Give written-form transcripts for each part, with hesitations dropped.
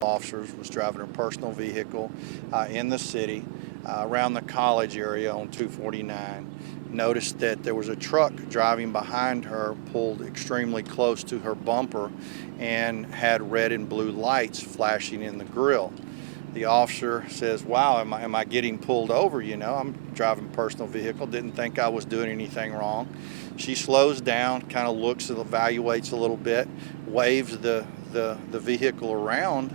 officers was driving her personal vehicle in the city around the college area on 249. Noticed that there was a truck driving behind her, pulled extremely close to her bumper, and had red and blue lights flashing in the grille. The officer says, wow, am I getting pulled over? You know, I'm driving a personal vehicle, didn't think I was doing anything wrong. She slows down, kind of looks and evaluates a little bit, waves the vehicle around.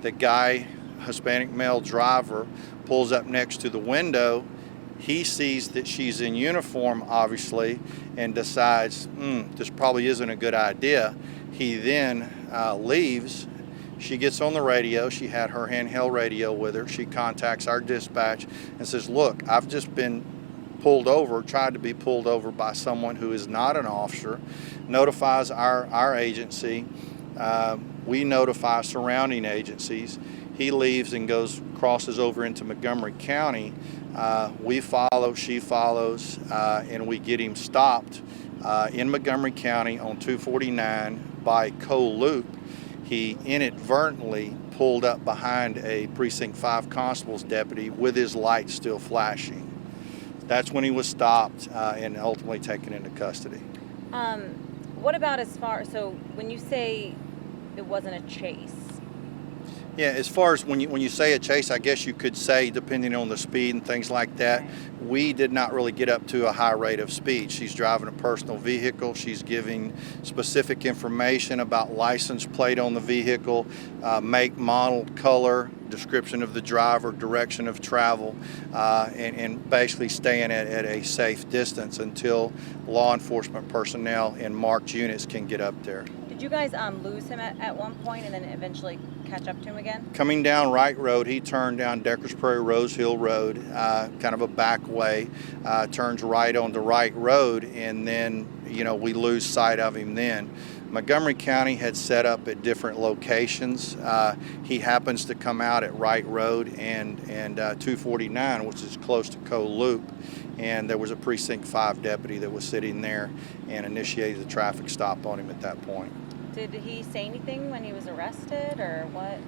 The guy, Hispanic male driver, pulls up next to the window. He sees that she's in uniform, obviously, and decides, this probably isn't a good idea. He then leaves. She gets on the radio. She had her handheld radio with her. She contacts our dispatch and says, look, I've just been pulled over, tried to be pulled over by someone who is not an officer. Notifies our agency. We notify surrounding agencies. He leaves and crosses over into Montgomery County. We follow, she follows, and we get him stopped in Montgomery County on 249 by Coe Loop. He inadvertently pulled up behind a Precinct 5 constable's deputy with his light still flashing. That's when he was stopped and ultimately taken into custody. What about so when you say it wasn't a chase? Yeah, as far as when you say a chase, I guess you could say, depending on the speed and things like that, we did not really get up to a high rate of speed. She's driving a personal vehicle. She's giving specific information about license plate on the vehicle, make, model, color, description of the driver, direction of travel, and basically staying at a safe distance until law enforcement personnel and marked units can get up there. Did you guys lose him at one point and then eventually catch up to him again? Coming down Wright Road, he turned down Deckers Prairie Rose Hill Road, kind of a back way, turns right onto Wright Road, and then, we lose sight of him then. Montgomery County had set up at different locations. He happens to come out at Wright Road and 249, which is close to Coe Loop, and there was a Precinct 5 deputy that was sitting there and initiated the traffic stop on him at that point. Did he say anything when he was arrested, or what?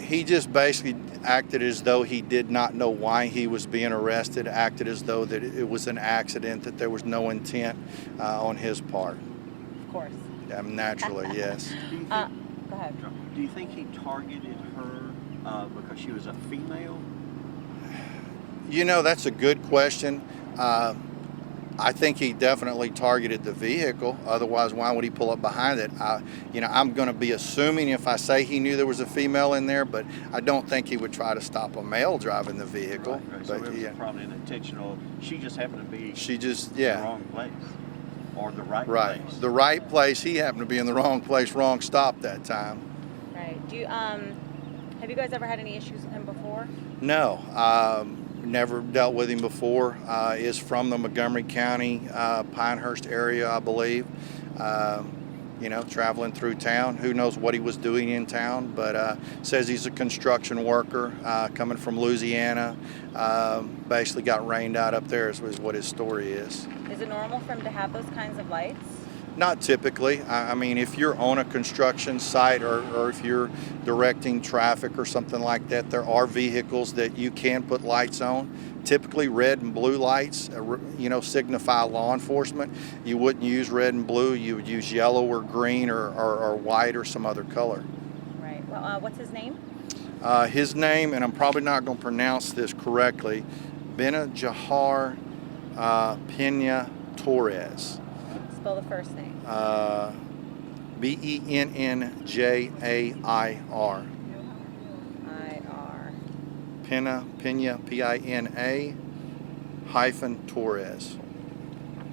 He just basically acted as though he did not know why he was being arrested, acted as though that it was an accident, that there was no intent on his part. Of course. Naturally, yes. Go ahead. Do you think he targeted her because she was a female? That's a good question. I think he definitely targeted the vehicle. Otherwise, why would he pull up behind it? I'm going to be assuming if I say he knew there was a female in there, but I don't think he would try to stop a male driving the vehicle. Right. So it was probably an intentional. She just happened to be. in the wrong place, or the right place. Right, the right place. He happened to be in the wrong place, wrong stop that time. Right. Have you guys ever had any issues with him before? No. Never dealt with him before. Is from the Montgomery County, Pinehurst area, I believe. Traveling through town. Who knows what he was doing in town, but says he's a construction worker coming from Louisiana. Basically got rained out up there is what his story is. Is it normal for him to have those kinds of lights? Not typically. I mean, if you're on a construction site or if you're directing traffic or something like that, there are vehicles that you can put lights on. Typically red and blue lights, signify law enforcement. You wouldn't use red and blue. You would use yellow or green or white or some other color. Right. Well, what's his name? His name, and I'm probably not going to pronounce this correctly, Benajahar Pena Torres. Spell the first name. Benjair. Pena, Pina, -Torres.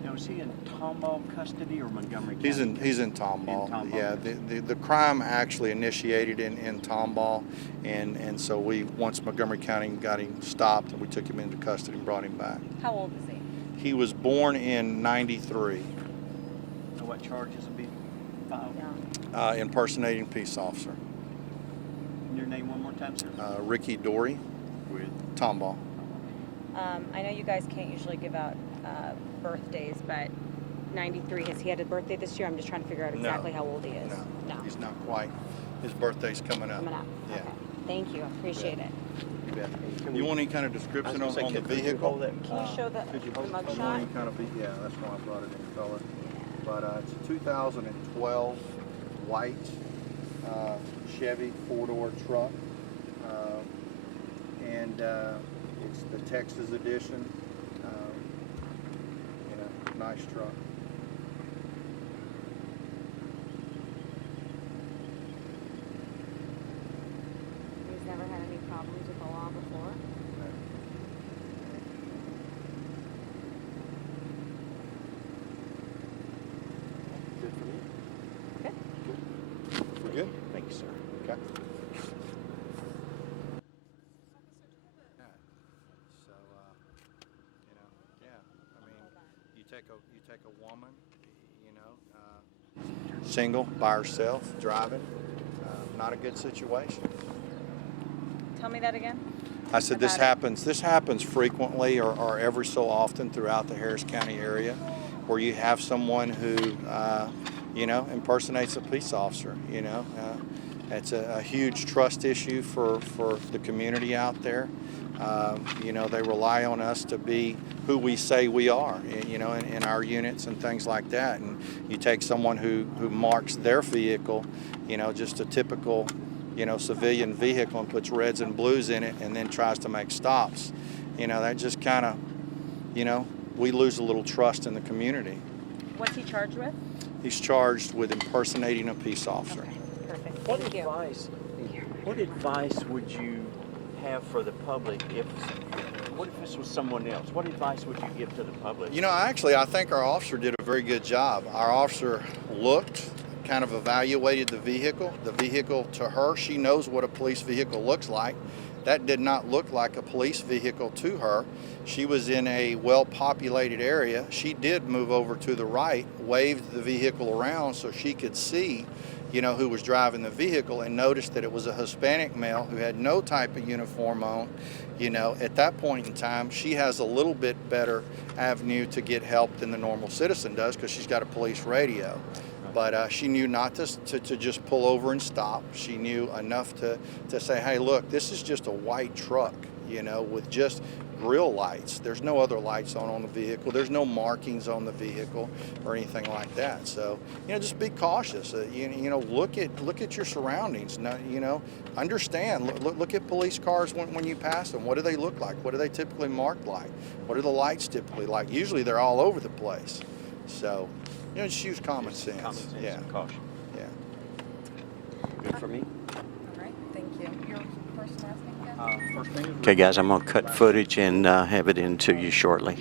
Now, is he in Tomball custody or Montgomery County? He's in Tomball. Yeah, the crime actually initiated in Tomball, and so once Montgomery County got him stopped, and we took him into custody and brought him back. How old is he? He was born in '93. What charges would be filed? Impersonating peace officer. Your name one more time, sir? Ricky Dory. With Tomball. I know you guys can't usually give out birthdays, but 93, has he had a birthday this year? I'm just trying to figure out exactly how old he is. No, he's not quite. His birthday's coming up. Coming up. Yeah. Okay. Thank you. Appreciate it. You bet. Can You we- want any kind of description I was on gonna say, the could you vehicle? hold that? Can you show the could you the hold- I want mugshot? any kind of, yeah, that's why I brought it in color. But it's a 2012 white Chevy four-door truck. And it's the Texas edition. Nice truck. He's never had any problems with the law before. Good for me? Good. Good. We're good? Thank you, sir. Okay. So, yeah. I mean, you take a woman, single by herself, driving. Not a good situation. Tell me that again. I said About it. this happens frequently or every so often throughout the Harris County area, where you have someone who, impersonates a police officer. It's a huge trust issue for the community out there. They rely on us to be who we say we are, in our units and things like that. And you take someone who marks their vehicle, just a typical, civilian vehicle, and puts reds and blues in it and then tries to make stops. That just kind of, we lose a little trust in the community. What's he charged with? He's charged with impersonating a peace officer. Okay. Perfect. What Thank you. advice would you have for the public what if this was someone else? What advice would you give to the public? I think our officer did a very good job. Our officer looked, kind of evaluated the vehicle. The vehicle, to her, she knows what a police vehicle looks like. That did not look like a police vehicle to her. She was in a well-populated area. She did move over to the right, waved the vehicle around so she could see, who was driving the vehicle, and noticed that it was a Hispanic male who had no type of uniform on. At that point in time, she has a little bit better avenue to get help than the normal citizen does, because she's got a police radio. But she knew not to just pull over and stop. She knew enough to say, hey, look, this is just a white truck, with just grille lights. There's no other lights on the vehicle. There's no markings on the vehicle or anything like that. So, just be cautious. Look at your surroundings. Understand. Look at police cars when you pass them. What do they look like? What do they typically mark like? What are the lights typically like? Usually they're all over the place. So, just use common sense. Common sense Yeah. and caution. Yeah. Good for me? All right. Thank you. Your first and last name again? First name. Okay, guys, I'm going to cut footage and have it into you shortly.